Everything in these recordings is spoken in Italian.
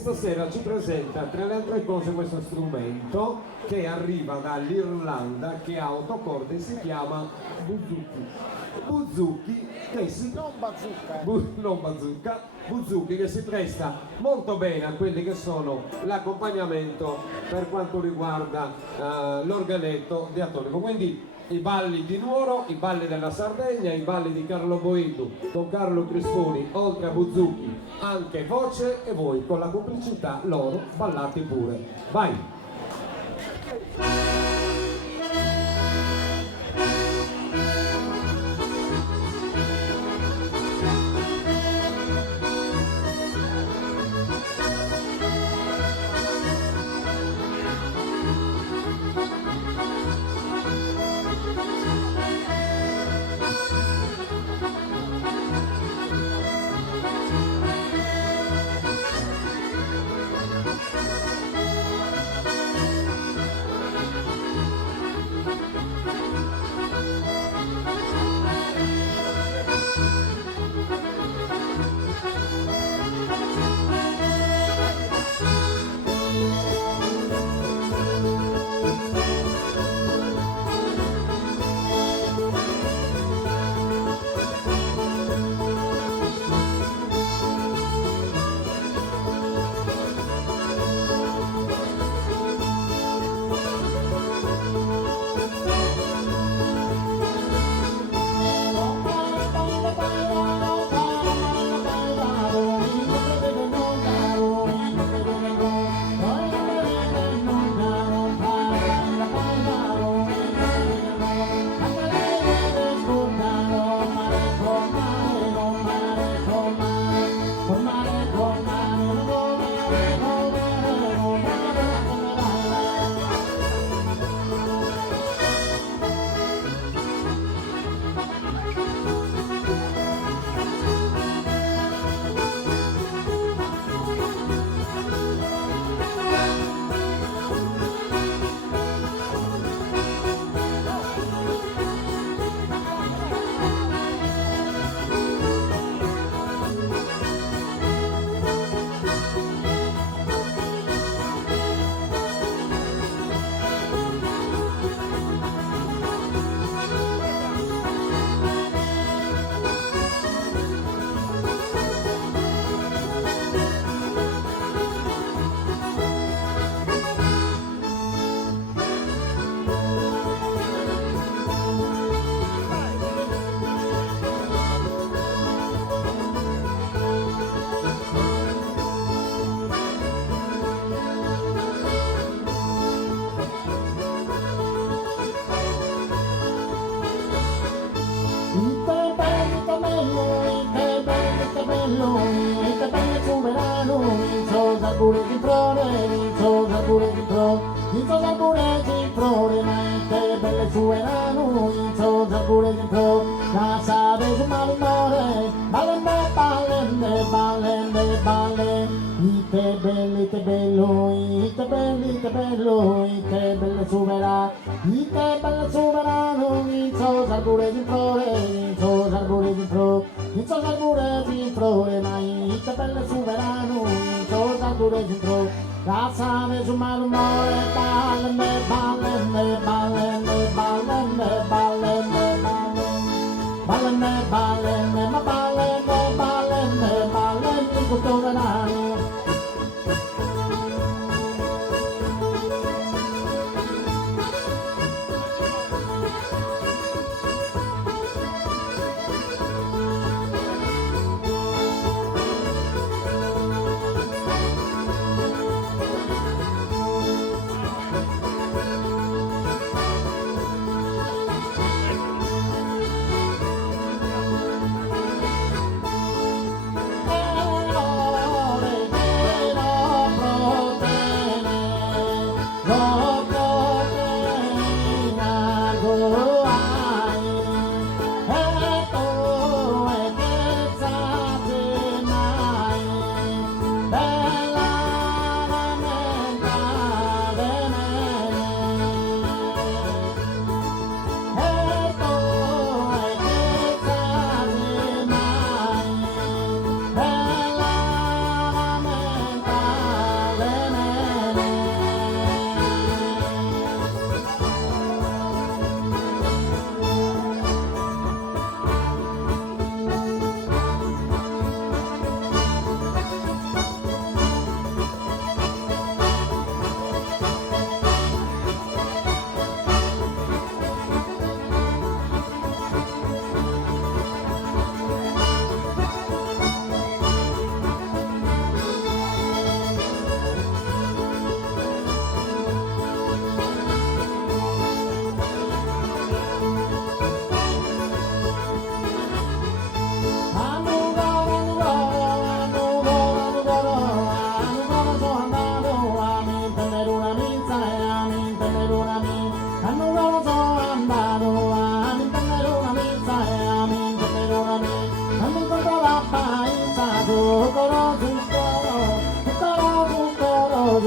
questa sera ci presenta tra le altre cose questo strumento che arriva dall'Irlanda, che ha 8 corde e si chiama buzuki. Buzuki che si... Non bazooka. non bazooka, buzuki che si presta molto bene a quelli che sono l'accompagnamento per quanto riguarda l'organetto diatonico. Quindi i balli di Nuoro, i balli della Sardegna, i balli di Carlo Boitu con Carlo Crisponi, oltre a buzuki anche voce, e voi con la complicità loro ballate pure. Vai!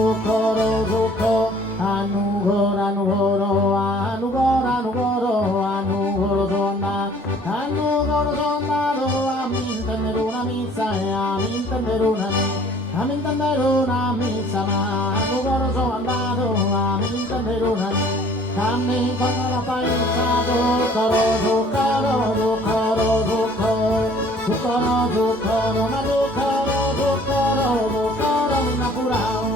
zucchero, zucchero, annugoro, annugoro, annugoro, annugoro, annugoro donna, annugoro donna, amintendere una missa e amintendere una missa, ma annugoro sono andato, amintendere una missa. Cammi con la paesa, zucchero, zucchero, zucchero, zucchero, zucchero, zucchero, ma zucchero, zucchero, zucchero, mi innamoravo.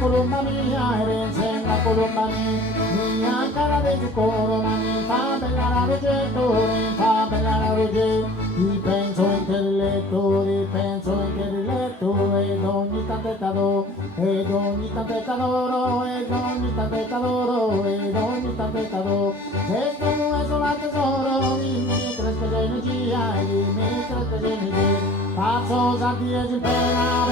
Colomba mia, erense la colomba mia, cara de tu coro, mani, fa bella la roggetto, fa bella la roggetto, ripenso in che letto, ripenso in che letto, ed ogni tanto t'adoro, ed ogni tanto t'adoro, ed ogni tanto t'adoro, ed ogni tanto t'adoro, e tu è solo il tesoro, dimmi cresce energia, dimmi cresce energia, passo santi e in pena,